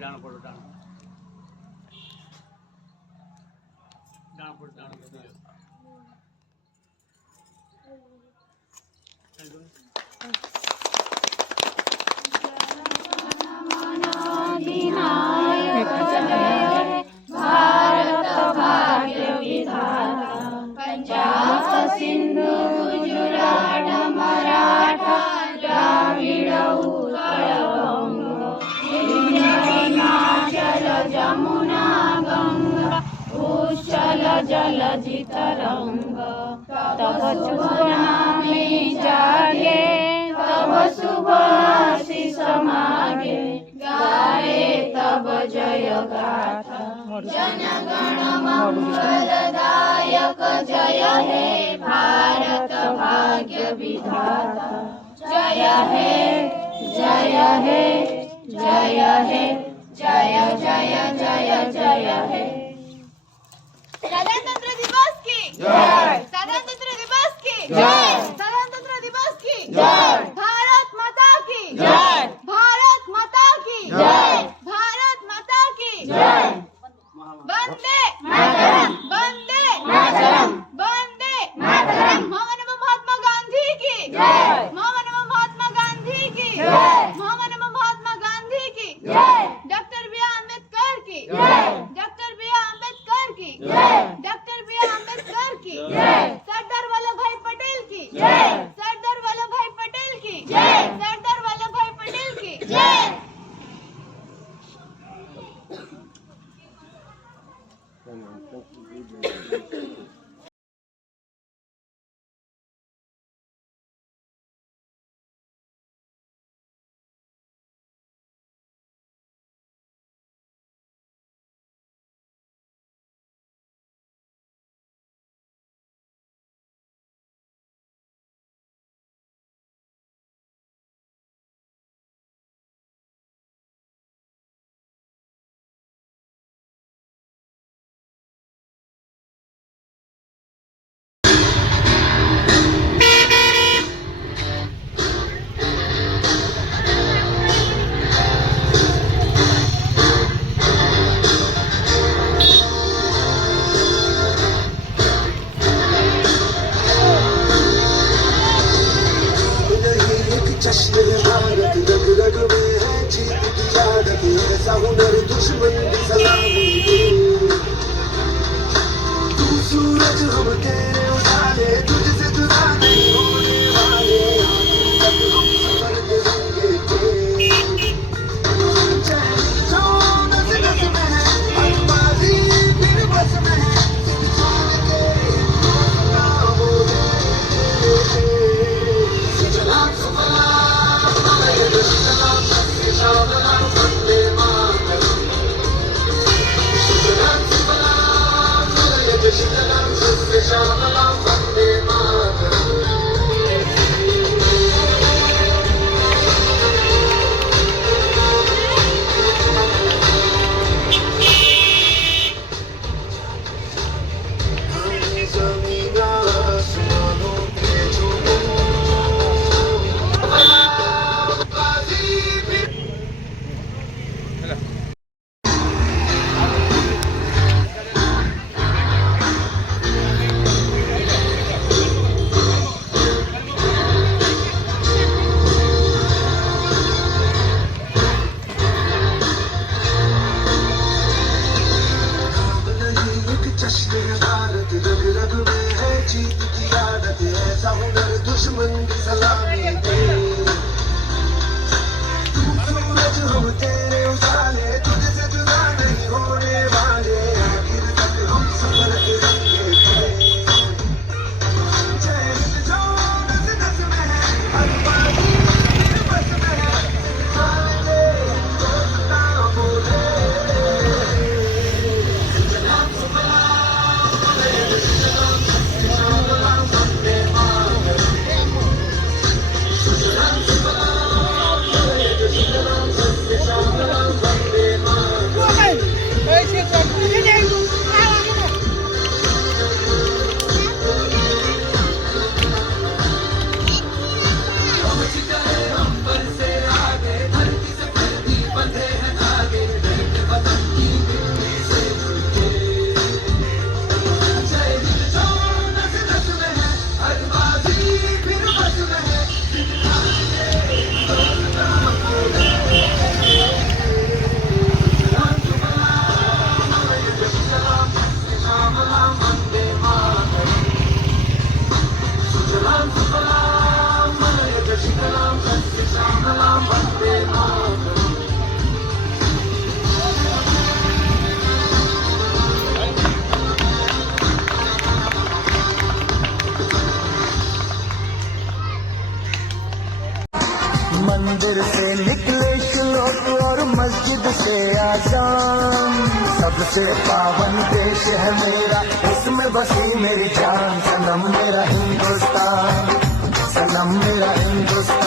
डाण पडो डाण पडो डाण भारत भाग्य विधाता पंजाब सिंधु गुजरात मराठा द्राविड उत्कल बंग हिमाचल जमुना गंगा उच्चल जलधि तरंग तब शुभ नामे जागे तब शुभ आशीष मागे गाए तब जय गाथा जन गण मंगलदायक जय हे भारत भाग्य विधाता जय हे जय हे जय हे जय जय जय जय हे। साधारणतंत्र दिवस की जय। साधारणतंत्र दिवस की जय। साधारणतंत्र दिवस की जय। भारत माता की जय। भारत माता की जय। भारत माता की जय। वंदे मातरम। वंदे मातरम। वंदे मातरम। महामानव महात्मा गांधी की जय। महामानव महात्मा गांधी की जय। महामानव महात्मा गांधी की जय। डॉक्टर बी आर अम्बेडकर की जय। डॉक्टर बी आर अम्बेडकर की जय। डॉक्टर बी आर अम्बेडकर की जय। सरदार वल्लभ भाई पटेल की जय। सरदार वल्लभ भाई पटेल की से आसान, सबसे पावन देश है मेरा, इसमें बसी मेरी जान। सनम मेरा हिंदुस्तान, सनम मेरा हिंदुस्तान।